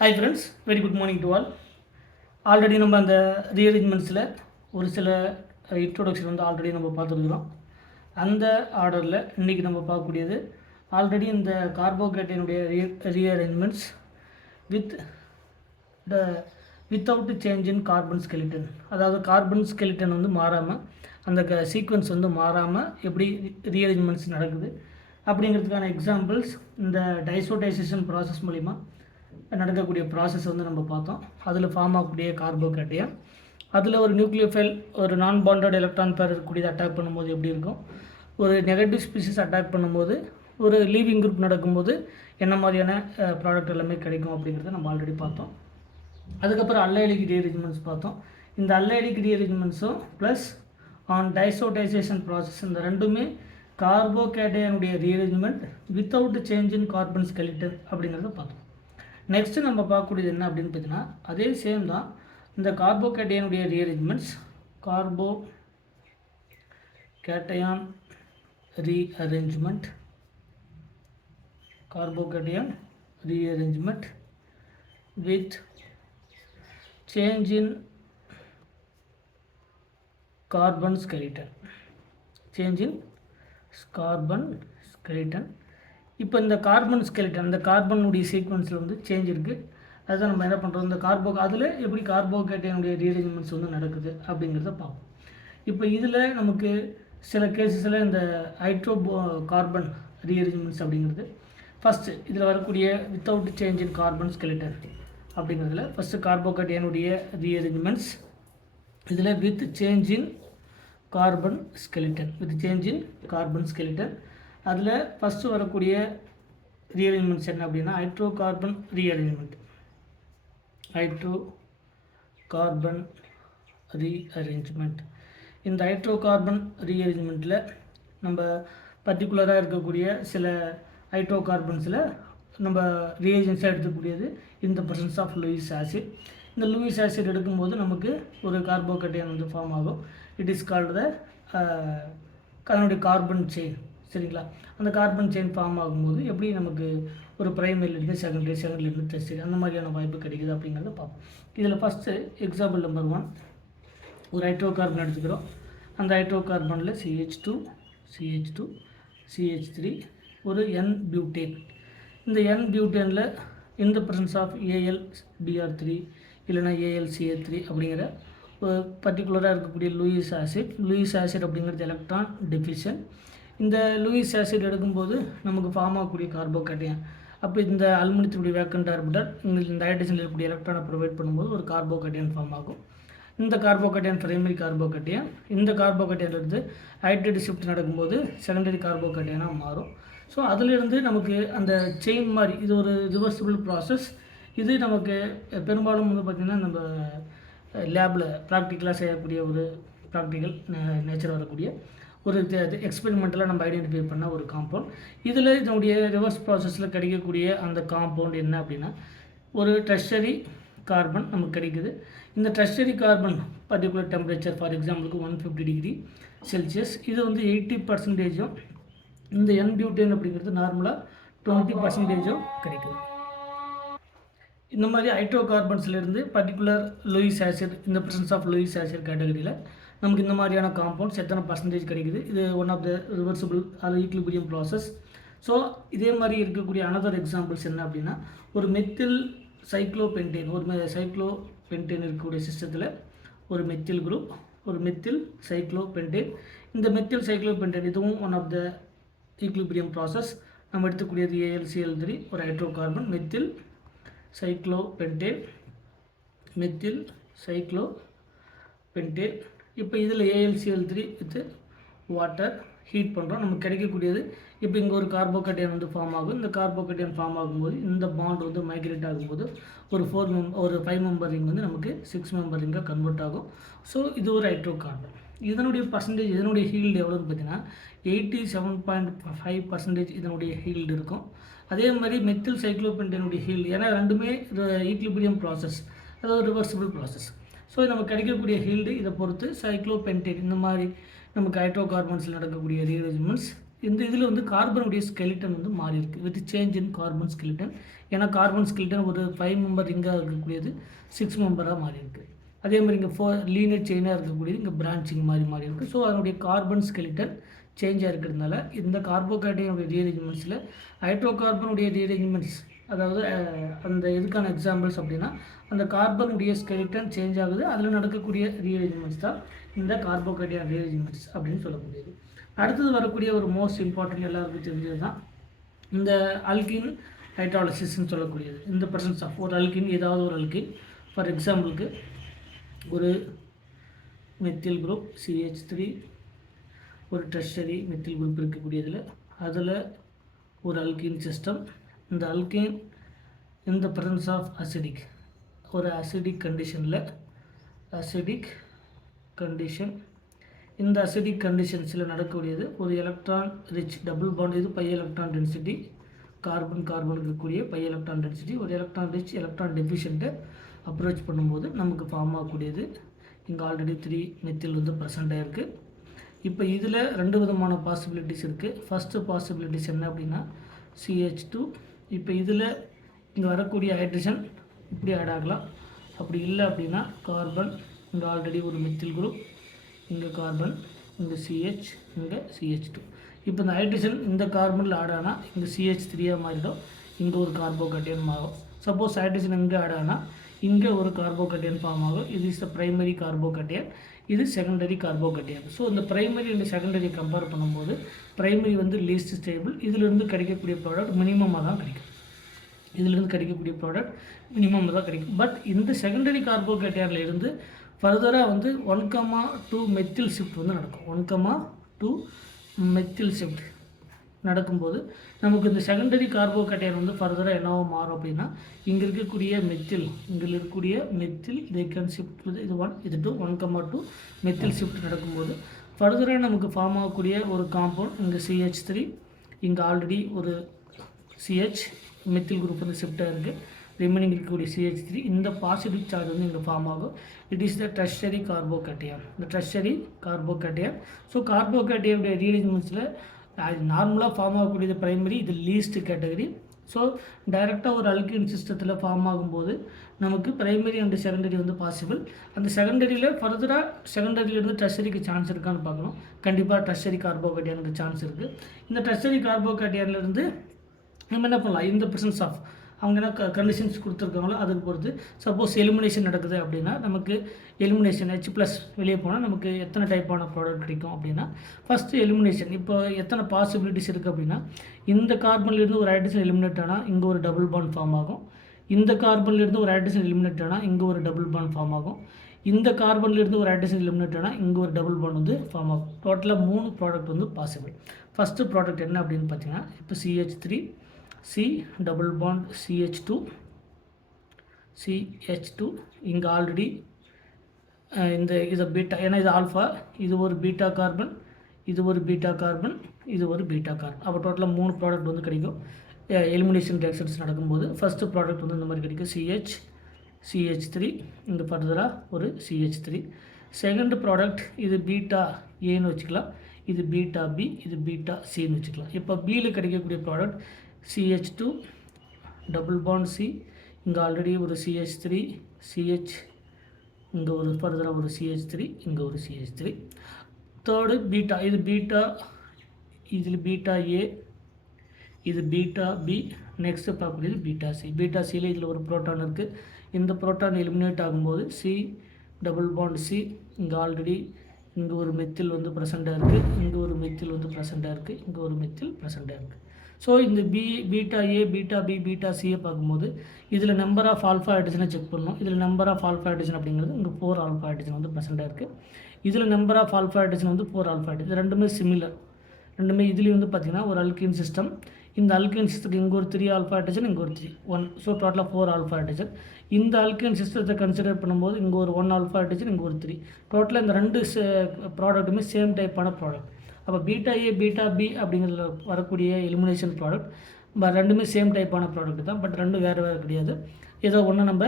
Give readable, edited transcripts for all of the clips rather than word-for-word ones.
Hi friends, very good morning to all. Already நம்ம அந்த ரீஅரேஞ்ச்மெண்ட்ஸில் ஒரு சில இன்ட்ரோடக்ஷன் வந்து ஆல்ரெடி நம்ம பார்த்துருக்குறோம். அந்த ஆர்டரில் இன்றைக்கி நம்ம பார்க்கக்கூடியது ஆல்ரெடி இந்த கார்போகேட்டைனுடைய rearrangements with the without change in carbon skeleton. அதாவது கார்பன் ஸ்கெலிட்டன் வந்து மாறாமல், அந்த சீக்வன்ஸ் வந்து மாறாமல் எப்படி ரீஅரேஞ்ச்மெண்ட்ஸ் நடக்குது அப்படிங்கிறதுக்கான எக்ஸாம்பிள்ஸ் இந்த டைசோடைசேஷன் ப்ராசஸ் மூலிமா நடக்கக்கூடிய ப்ராசஸ் வந்து நம்ம பார்த்தோம். அதில் ஃபார்ம் ஆகக்கூடிய கார்போகேட்டையன், அதில் ஒரு நியூக்ளியோஃபைல் ஒரு நான் பாண்டட் எலக்ட்ரான் பேர் இருக்கக்கூடியது அட்டாக் பண்ணும்போது எப்படி இருக்கும், ஒரு நெகட்டிவ் ஸ்பீசிஸ் அட்டாக் பண்ணும்போது, ஒரு லீவிங் குரூப் நடக்கும்போது என்ன மாதிரியான ப்ராடக்ட் எல்லாமே கிடைக்கும் அப்படிங்கிறத நம்ம ஆல்ரெடி பார்த்தோம். அதுக்கப்புறம் அல்லைடிக் ரீஅரேஞ்ச்மெண்ட்ஸ் பார்த்தோம். இந்த அல்லைடிக் ரீஅரேஞ்ச்மெண்ட்ஸும் ப்ளஸ் ஆன் டைசோடைசேஷன் ப்ராசஸ், இந்த ரெண்டுமே கார்போகேட்டையனுடைய rearrangement without change in carbon skeleton அப்படிங்கிறத பார்த்தோம். நெக்ஸ்ட்டு நம்ம பார்க்கக்கூடியது என்ன அப்படின்னு பார்த்தீங்கன்னா, அதே சேம் தான் இந்த கார்போகேட்டையனுடைய rearrangements. Carbocation rearrangement, carbocation rearrangement with change in carbon skeleton, change in carbon skeleton. இப்போ இந்த கார்பன் ஸ்கெலிட்டன், அந்த கார்பனுடைய சீக்வன்ஸில் வந்து சேஞ்ச் இருக்குது. அதுதான் நம்ம என்ன பண்ணுறோம், இந்த அதில் எப்படி கார்போகேட்டையனுடைய ரீஅரேஞ்ச்மெண்ட்ஸ் வந்து நடக்குது அப்படிங்கிறத பார்ப்போம். இப்போ இதில் நமக்கு சில கேசஸில் இந்த கார்பன் ரீஅரேஞ்ச்மெண்ட்ஸ் அப்படிங்கிறது ஃபஸ்ட்டு இதில் வரக்கூடிய without change in carbon skeleton அப்படிங்கிறதுல ஃபஸ்ட்டு கார்போகேட்டையனுடைய ரீஅரேஞ்ச்மெண்ட்ஸ் இதில் with change in carbon skeleton, with change in carbon skeleton. அதில் ஃபஸ்ட்டு வரக்கூடிய ரீஅரேஞ்ச்மெண்ட்ஸ் என்ன அப்படின்னா ஹைட்ரோகார்பன் ரீஅரேஞ்ச்மெண்ட். Hydrocarbon rearrangement. இந்த ஹைட்ரோகார்பன் ரீஅரேஞ்ச்மெண்ட்டில் நம்ம பர்டிகுலராக இருக்கக்கூடிய சில ஹைட்ரோகார்பன்ஸில் நம்ம ரீஏஜென்ட்ஸாக எடுக்கக்கூடியது இந்த ப்ரெசன்ஸ் ஆஃப் லூயிஸ் ஆசிட். இந்த லூயிஸ் ஆசிட் எடுக்கும்போது நமக்கு ஒரு கார்போகேட்டையன் வந்து ஃபார்ம் ஆகும். இட் இஸ் கால்டு த அதனுடைய கார்பன் செயின். சரிங்களா? அந்த கார்பன் செயின் ஃபார்ம் ஆகும்போது எப்படி நமக்கு ஒரு பிரைமரிலேருந்து செகண்டரிலேருந்து டெர்ஷரி அந்த மாதிரியான வாய்ப்பு கிடைக்குது அப்படிங்கிறத பார்ப்போம். இதில் ஃபஸ்ட்டு எக்ஸாம்பிள் நம்பர் 1, ஒரு ஹைட்ரோகார்பன் எடுத்துக்கிறோம். அந்த ஹைட்ரோகார்பனில் CH2 CH3 ஒரு N பியூட்டேன். இந்த N பியூட்டேனில் இந்த ப்ரெசன்ஸ் ஆஃப் AlBr3 இல்லைனா AlCl3 அப்படிங்கிற பர்டிகுலராக இருக்கக்கூடிய லூயிஸ் ஆசிட் அப்படிங்கிறது எலக்ட்ரான் டெஃபிஷியன்ட். இந்த லூயிஸ் ஆசிட் எடுக்கும்போது நமக்கு ஃபார்ம் ஆகக்கூடிய கார்போகேட்டையன், அப்போ இந்த அலுமினியத்தினுடைய வேக்கண்ட் ஆர்பிட்டல் இந்த ஹைட்ரஜனில் இருக்கக்கூடிய எலக்ட்ரானை ப்ரொவைட் பண்ணும்போது ஒரு கார்போகேட்டையன் ஃபார்ம் ஆகும். இந்த கார்போகேட்டையன் பிரைமரி கார்போகேட்டையன். இந்த கார்போகேட்டையன்லேருந்து ஹைட்ரேட் ஷிஃப்ட் நடக்கும்போது செகண்டரி கார்போகேட்டையனாக மாறும். ஸோ அதிலிருந்து நமக்கு அந்த செயின் மாதிரி இது ஒரு ரிவர்சிபிள் ப்ராசஸ். இது நமக்கு பெரும்பாலும் வந்து பார்த்திங்கன்னா நம்ம லேபில் ப்ராக்டிக்கலாக செய்யக்கூடிய ஒரு ப்ராக்டிக்கல் நேச்சர் வரக்கூடிய ஒரு எக்ஸ்பெரிமெண்ட்டில் நம்ம ஐடென்டிஃபை பண்ண ஒரு காம்பவுண்ட். இதில் இதனுடைய ரிவர்ஸ் ப்ராசஸில் கிடைக்கக்கூடிய அந்த காம்பவுண்ட் என்ன அப்படின்னா ஒரு டெர்ஷரி கார்பன் நமக்கு கிடைக்குது. இந்த tertiary carbon particular temperature for எக்ஸாம்பிளுக்கு 150 டிகிரி செல்சியஸ். இது வந்து 80%, இந்த N பியூட்டேன் அப்படிங்கிறது நார்மலாக 20% கிடைக்குது. இந்த மாதிரி ஹைட்ரோகார்பன்ஸ்லேருந்து பர்டிகுலர் லூயிஸ் ஆசிட், இந்த ப்ரெசன்ஸ் ஆஃப் லூயிஸ் ஆசிட் கேட்டகரியில் நமக்கு இந்த மாதிரியான காம்பவுண்ட்ஸ் எத்தனை பர்சன்டேஜ் கிடைக்குது. இது ஒன் ஆஃப் த ரிவர்சிபிள் அது ஈக்லிபிரியம் ப்ராசஸ். ஸோ இதே மாதிரி இருக்கக்கூடிய அனதர் எக்ஸாம்பிள்ஸ் என்ன அப்படின்னா ஒரு மெத்தில் சைக்ளோபென்டேன், ஒரு சைக்ளோபென்டேன் இருக்கக்கூடிய சிஸ்டத்தில் ஒரு மெத்தில் குரூப், ஒரு மெத்தில் சைக்ளோபென்டேன். இந்த மெத்தில் சைக்ளோபென்டேன் இதுவும் one of the equilibrium process. நம்ம எடுத்துக்கூடியது AlCl3 ஒரு ஹைட்ரோகார்பன் மெத்தில் சைக்ளோபென்டேன். இப்போ இதில் AlCl3 வித் வாட்டர் ஹீட் பண்ணுறோம். நமக்கு கிடைக்கக்கூடியது இப்போ இங்கே ஒரு கார்போகேட்டையன் வந்து ஃபார்ம் ஆகும். இந்த கார்போகேட்டையன் ஃபார்ம் ஆகும்போது இந்த பாண்ட் வந்து மைக்ரேட் ஆகும்போது ஒரு 5 மெம்பர் ரிங் வந்து நமக்கு 6 மெம்பர் ரிங்காக கன்வெர்ட் ஆகும். ஸோ இது ஒரு ஹைட்ரோகார்பன். இதனுடைய பர்சன்டேஜ், இதனுடைய ஹீல்டு எவ்வளோன்னு பார்த்தீங்கன்னா 87.5% இதனுடைய ஹீல்டு இருக்கும். அதே மாதிரி மெத்தில் சைக்ளோபென்டேனுடைய ஹீல்டு, ஏன்னா ரெண்டுமே ஈக்லிபிரியம் ப்ராசஸ், அதாவது ரிவர்சிபிள் ப்ராசஸ். ஸோ நமக்கு கிடைக்கக்கூடிய ஹீல்டு இதை பொறுத்து சைக்ளோபென்டேன் இந்த மாதிரி நமக்கு ஹைட்ரோகார்பன்ஸில் நடக்கக்கூடிய ரீஅரேஞ்ச்மெண்ட்ஸ் இதில் வந்து கார்பனுடைய ஸ்கெலிட்டன் வந்து மாறி இருக்குது with change in carbon skeleton. ஏன்னா கார்பன் ஸ்கெலிட்டன் ஒரு 5 மெம்பர் ரிங்காக இருக்கக்கூடியது 6 மெம்பராக மாறி இருக்குது. அதே மாதிரி இங்கே 4 லீனியர் செயினாக இருக்கக்கூடியது இங்கே பிரான்ச்சிங் மாறி இருக்குது. ஸோ அதனுடைய கார்பன் ஸ்கெலிட்டன் சேஞ்சாக இருக்கிறதுனால இந்த கார்போகேட்டைனுடைய ரீஅரேஞ்ச்மெண்ட்ஸில் ஹைட்ரோகார்பனுடைய ரீஅரேஞ்ச்மெண்ட்ஸ், அதாவது அந்த இதுக்கான எக்ஸாம்பிள்ஸ் அப்படின்னா அந்த கார்பனுடைய ஸ்கெலிட்டன் சேஞ்ச் ஆகுது, அதில் நடக்கக்கூடிய ரீஅரேஞ்ச்மெண்ட்ஸ் தான் இந்த கார்போகேட்டைன் ரீஅரேஞ்ச்மெண்ட்ஸ் அப்படின்னு சொல்லக்கூடியது. அடுத்தது வரக்கூடிய ஒரு மோஸ்ட் இம்பார்ட்டன்ட் எல்லாருக்கும் தெரிஞ்சது தான் இந்த அல்கின் ஹைட்ராலிசிஸ்ன்னு சொல்லக்கூடியது. இந்த ப்ரெசன்ஸ் ஆஃப் ஒரு அல்கின், ஏதாவது ஒரு அல்கின், ஃபார் எக்ஸாம்பிளுக்கு ஒரு மெத்தில் குரூப் CH3, ஒரு டெர்ஷரி மெத்தில் குரூப் இருக்கக்கூடியதில் அதில் ஒரு அல்கின் சிஸ்டம். இந்த அல்கின் இந்த ப்ரெசன்ஸ் ஆஃப் அசிடிக், ஒரு அசிடிக் கண்டிஷனில் இந்த அசிடிக் கண்டிஷன்ஸில் நடக்கக்கூடியது ஒரு எலக்ட்ரான் ரிச் டபுள் பாண்ட். இது பை எலக்ட்ரான் டென்சிட்டி, கார்பனுக்கு இருக்கக்கூடிய பை எலக்ட்ரான் டென்சிட்டி. ஒரு எலக்ட்ரான் ரிச் எலக்ட்ரான் டெஃபிஷியண்ட்டை அப்ரோச் பண்ணும்போது நமக்கு ஃபார்ம் ஆகக்கூடியது. இங்கே ஆல்ரெடி 3 மெத்தில் வந்து ப்ரெசென்ட் ஆகிருக்கு. இப்போ இதில் 2 விதமான பாசிபிலிட்டிஸ் இருக்குது. ஃபஸ்ட்டு பாசிபிலிட்டிஸ் என்ன அப்படின்னா CH2. இப்போ இதில் இங்கே வரக்கூடிய ஹைட்ரஜன் இப்படி ஆட் ஆகலாம். அப்படி இல்லை அப்படின்னா கார்பன், இங்கே ஆல்ரெடி ஒரு மெத்தில் குரூப், இங்கே கார்பன், இங்கே CH, இங்கே CH2. இப்போ இந்த ஹைட்ரஜன் இந்த கார்பனில் ஆட் ஆனால் இங்கே CH3 மாறிடும், இங்கே ஒரு கார்போகேட்டைன் ஆகும். சப்போஸ் ஹைட்ரஜன் இங்கே ஆட் ஆனால் இங்கே ஒரு கார்போகேட்டைன் ஃபார்ம் ஆகும். இது இஸ் த பிரைமரி கார்போகேட்டைன், இது செகண்டரி கார்போகேட்டைன். ஸோ இந்த பிரைமரி அண்ட் செகண்டரி கம்பேர் பண்ணும்போது பிரைமரி வந்து லீஸ்ட் ஸ்டேபிள். இதிலிருந்து கிடைக்கக்கூடிய ப்ராடக்ட் மினிமமாக தான் கிடைக்கும். பட் இந்த செகண்டரி கார்போகேட்டைனில் இருந்து ஃபர்தராக வந்து 1,2 மெத்தில் ஷிஃப்ட் வந்து நடக்கும். 1,2 மெத்தில் ஷிஃப்ட் நடக்கும்போது நமக்கு இந்த செகண்டரி கார்போகேட்டைன் வந்து ஃபர்தராக என்னவோ மாறும் அப்படின்னா இங்கே இருக்கக்கூடிய methyl they can shift to இது 1 இது 2 1,2 மெத்தில் ஷிஃப்ட் நடக்கும்போது ஃபர்தராக நமக்கு ஃபார்ம் ஆகக்கூடிய ஒரு காம்பவுண்ட் இங்கே CH3, இங்கே ஆல்ரெடி ஒரு CH மெத்தில் குரூப் வந்து ஷிஃப்டாக இருக்குது. ரிமைனிங் இருக்கக்கூடிய CH3 இந்த பாசிட்டிவ் சார்ஜ் வந்து இங்கே ஃபார்ம் ஆகும். It is the tertiary carbocation. So கார்போகேட்டைனுடைய ரீஅரேஞ்ச்மெண்ட்ஸில் நார்மலாக ஃபார்ம் ஆகக்கூடியது பிரைமரி, இது லீஸ்ட் கேட்டகரி. ஸோ டைரெக்டாக ஒரு அல்கின் சிஸ்டத்தில் ஃபார்ம் ஆகும்போது நமக்கு பிரைமரி அண்ட் செகண்டரி வந்து பாசிபிள். அந்த செகண்டரியில் ஃபர்தராக செகண்டரியிலேருந்து டெர்ஷரிக்கு சான்ஸ் இருக்கான்னு பார்க்கணும். கண்டிப்பாக டெர்ஷரி கார்போகேட்டைனுக்கு சான்ஸ் இருக்குது. இந்த டெர்ஷரி கார்போகேட்டைன்லேருந்து நம்ம என்ன பண்ணலாம், இந்த ப்ரெசன்ஸ் ஆஃப் அவங்க என்ன கண்டிஷன்ஸ் கொடுத்துருக்காங்களோ அதுக்கு பொறுத்து சப்போஸ் எலிமினேஷன் நடக்குது அப்படின்னா நமக்கு எலிமினேஷன் H+ வெளியே போனால் நமக்கு எத்தனை டைப்பான ப்ராடக்ட் கிடைக்கும் அப்படின்னா ஃபஸ்ட்டு எலிமினேஷன். இப்போ எத்தனை பாசிபிலிட்டிஸ் இருக்குது அப்படின்னா இந்த கார்பன்லேருந்து ஒரு ஹைட்ரஜன் எலிமினேட் ஆனால் இங்கே ஒரு டபுள் பாண்ட் ஃபார்ம் ஆகும். இந்த கார்பன்லேருந்து ஒரு ஹைட்ரஜன் எலிமினேட் ஆனால் இங்கே ஒரு டபுள் பாண்ட் ஃபார்ம் ஆகும். இந்த கார்பன்லேருந்து ஒரு ஹைட்ரஜன் எலிமினேட் ஆனால் இங்கே ஒரு டபுள் பாண்ட் வந்து ஃபார்ம் ஆகும். டோட்டலாக 3 ப்ராடக்ட் வந்து பாசிபிள். ஃபஸ்ட்டு ப்ராடக்ட் என்ன அப்படின்னு பார்த்தீங்கன்னா இப்போ CH3 C double bond CH2 இங்கே ஆல்ரெடி இது பீட்டா, ஏன்னா இது ஆல்ஃபா, இது ஒரு பீட்டா கார்பன், இது ஒரு பீட்டா கார்பன். அப்போ டோட்டலாக 3 ப்ராடக்ட் வந்து கிடைக்கும். எலிமினேஷன் ரியாக்ஷன்ஸ் நடக்கும்போது ஃபஸ்ட்டு ப்ராடக்ட் வந்து இந்த மாதிரி கிடைக்கும் CH3, இங்கே ஃபர்தராக ஒரு CH3. செகண்ட் ப்ராடக்ட் இது பீட்டா ஏன்னு வச்சுக்கலாம், இது பீட்டா B, இது பீட்டா Cன்னு வச்சுக்கலாம். இப்போ பியில் கிடைக்கக்கூடிய product CH2 double bond C, இங்கே ஆல்ரெடி ஒரு CH3 CH, இங்கே ஒரு ஃபர்தராக ஒரு CH3, இங்கே ஒரு CH3. தேர்டு பீட்டா, இது பீட்டா, இதில் பீட்டா A, இது பீட்டா B. நெக்ஸ்ட்டு பார்க்கக்கூடியது பீட்டா Cயில் இதில் ஒரு ப்ரோட்டான் இருக்குது. இந்த ப்ரோட்டான் எலிமினேட் ஆகும்போது C டபுள் பாண்ட் C, இங்கே ஆல்ரெடி இங்கே ஒரு மெத்தில் வந்து ப்ரெசென்ட்டாக இருக்குது, இங்கே ஒரு மெத்தில் வந்து ப்ரெசென்ட்டாக இருக்குது, இங்கே ஒரு மெத்தில் ப்ரெசென்ட்டாக இருக்குது. ஸோ இந்த beta A, beta B, beta Cயை பார்க்கும்போது இதில் நம்பர் ஆஃப் ஆல்ஃபா ஹைட்ரஜனை செக் பண்ணணும். இதில் நம்பர் ஆஃப் ஆல்ஃபா ஹைட்ரஜன் அப்படிங்கிறது இங்கே 4 ஆல்ஃபா ஹைட்ரஜன் வந்து ப்ரெசென்ட்டாக இருக்குது. இதில் நம்பர் ஆஃப் ஆல்ஃபா ஹைட்ரஜன் வந்து 4 ஆல்ஃபா ஹைட்ரஜன். இது ரெண்டுமே சிமிலர். இதுலேயும் வந்து பார்த்திங்கன்னா ஒரு அல்கின் சிஸ்டம். இந்த அல்கின் சிஸ்டத்துக்கு இங்கே ஒரு 3 ஆல்ஃபா ஹைட்ரஜன், இங்கே ஒரு 1. ஸோ டோட்டலாக 4 ஆல்ஃபா ஹைட்ரஜன். இந்த அல்கின் சிஸ்டத்தை கன்சிடர் பண்ணும்போது இங்கே ஒரு 1 ஆல்ஃபா ஹைட்ரஜன், இங்கே ஒரு 3. டோட்டலாக இந்த 2 ப்ராடக்ட்டுமே சேம் டைப்பான ப்ராடக்ட். அப்போ பீட்டா A, பீட்டா B அப்படிங்கிறதுல வரக்கூடிய எலிமினேஷன் ப்ராடக்ட் ரெண்டுமே சேம் டைப்பான ப்ராடக்ட் தான், பட் ரெண்டும் வேறு வேறு கிடையாது. ஏதோ ஒன்று நம்ம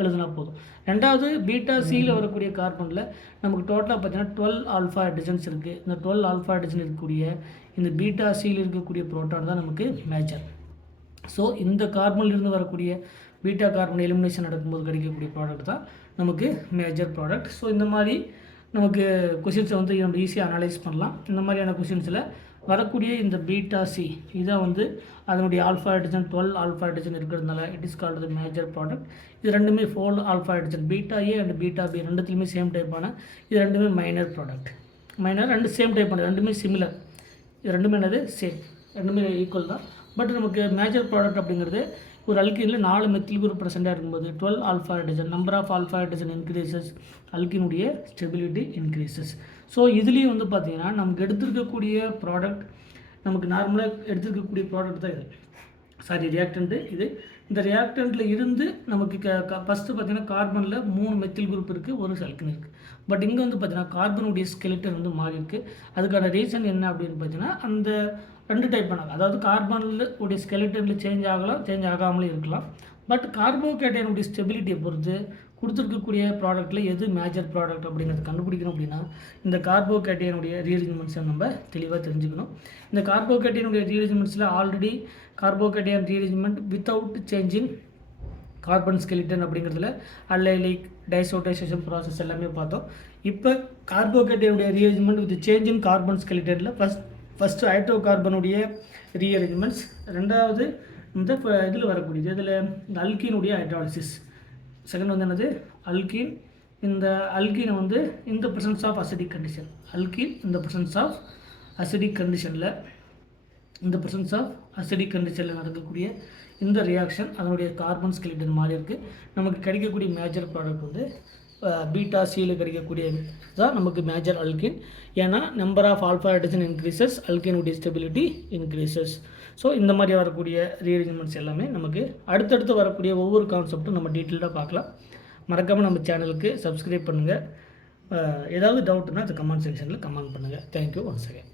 எழுதினா போதும். ரெண்டாவது பீட்டா சியில் வரக்கூடிய கார்பனில் நமக்கு டோட்டலாக பார்த்தீங்கன்னா 12 ஆல்ஃபா ஹைட்ரஜன்ஸ் இருக்குது. இந்த 12 ஆல்ஃபா ஹைட்ரஜன் இருக்கக்கூடிய இந்த பீட்டா சியில் இருக்கக்கூடிய புரோட்டான் தான் நமக்கு மேஜர். ஸோ இந்த கார்பன்லேருந்து வரக்கூடிய பீட்டா கார்பன் எலிமினேஷன் நடக்கும்போது கிடைக்கக்கூடிய ப்ராடக்ட் தான் நமக்கு மேஜர் ப்ராடக்ட். ஸோ இந்த மாதிரி நமக்கு கொஷின்ஸை வந்து நம்ம ஈஸியாக அனலைஸ் பண்ணலாம். இந்த மாதிரியான கொஷின்ஸில் வரக்கூடிய இந்த பீட்டா சி இதான் வந்து அதனுடைய ஆல்ஃபா ஹைட்ரஜன் 12 ஆல்ஃபா ஹைட்ரஜன் இருக்கிறதுனால it is called major product. இது ரெண்டுமே 4 alpha hydrogen beta A and beta B ரெண்டுத்துலையுமே சேம் டைப்பான, இது ரெண்டுமே மைனர் ப்ராடக்ட். மைனர் ரெண்டு சேம் டைப்பான, ரெண்டுமே சிமிலர், இது ரெண்டுமே என்னது சேம், ரெண்டுமே ஈக்குவல் தான். பட் நமக்கு மேஜர் ப்ராடக்ட் அப்படிங்கிறது ஒரு அல்கீனில் 4 மெத்தில் குரூப் ப்ரெசென்ட்டாக இருக்கும்போது 12 alpha hydrogen number of alpha hydrogen increases, அல்கீனுடைய ஸ்டெபிலிட்டி இன்க்ரீசஸ். ஸோ இதுலேயும் வந்து பார்த்திங்கன்னா நமக்கு எடுத்துருக்கக்கூடிய ப்ராடக்ட், நமக்கு நார்மலாக எடுத்துருக்கக்கூடிய ப்ராடக்ட் தான் இது, ரியாக்டண்ட்டு இது. இந்த ரியாக்டண்ட்டில் இருந்து நமக்கு ஃபஸ்ட்டு பார்த்திங்கன்னா கார்பனில் 3 மெத்தில் குரூப் இருக்குது, ஒரு அல்கீன் இருக்குது. பட் இங்கே வந்து பார்த்திங்கன்னா கார்பனுடைய ஸ்கெலிட்டன் வந்து மாறி இருக்குது. அதுக்கான ரீசன் என்ன அப்படின்னு பார்த்தீங்கன்னா அந்த 2 டைப்பான, அதாவது கார்பனில் உடைய ஸ்கெலிட்டனில் சேஞ்ச் ஆகலாம், சேஞ்ச் ஆகாமலே இருக்கலாம். பட் கார்போகேட்டைனுடைய ஸ்டெபிலிட்டியை பொறுத்து கொடுத்துருக்கக்கூடிய ப்ராடக்ட்டில் எது மேஜர் ப்ராடக்ட் அப்படிங்கிறது கண்டுபிடிக்கணும். அப்படின்னா இந்த கார்போகேட்டைனுடைய ரீஅரேஞ்ச்மெண்ட்ஸை நம்ம தெளிவாக தெரிஞ்சுக்கணும். இந்த கார்போகேட்டைனுடைய ரீஅரேஞ்ச்மெண்ட்ஸில் already carbocation rearrangement without changing carbon skeleton அப்படிங்கிறதுல அல்லைலிக் டைசோடைசேஷன் ப்ராசஸ் எல்லாமே பார்த்தோம். இப்போ கார்போகேட்டைனுடைய rearrangement with change in carbon ஸ்கெலிட்டனில் ஃபஸ்ட்டு ஹைட்ரோ கார்பனுடைய ரீஅரேஞ்ச்மெண்ட்ஸ், ரெண்டாவது இந்த இதில் வரக்கூடியது இதில் இந்த அல்கீனுடைய ஹைட்ராலிசிஸ், செகண்ட் வந்து என்னது அல்கீன். இந்த அல்கீனை வந்து இந்த presence of acidic condition, alkene இந்த ப்ரெசன்ஸ் ஆஃப் அசிடிக் கண்டிஷனில், இந்த ப்ரெசன்ஸ் ஆஃப் அசிடிக் கண்டிஷனில் நடக்கக்கூடிய இந்த ரியாக்ஷன் அதனுடைய கார்பன் ஸ்கெலிட்டன் மாதிரி இருக்குது. நமக்கு கிடைக்கக்கூடிய மேஜர் ப்ராடக்ட் வந்து பீட்டா சியில் கிடைக்கக்கூடிய தான் நமக்கு மேஜர் அல்கீன். ஏன்னா number of alpha hydrogen increases, அல்கீனுடைய ஸ்டெபிலிட்டி இன்க்ரீசஸ். ஸோ இந்த மாதிரி வரக்கூடிய ரீஅரேஞ்ச்மெண்ட்ஸ் எல்லாமே நமக்கு அடுத்தடுத்து வரக்கூடிய ஒவ்வொரு கான்செப்ட்டும் நம்ம டீட்டெயிலாக பார்க்கலாம். மறக்காமல் நம்ம சேனலுக்கு சப்ஸ்கிரைப் பண்ணுங்கள். ஏதாவது டவுட்னா அது கமெண்ட் செக்ஷனில் கமெண்ட் பண்ணுங்கள். Thank you once again.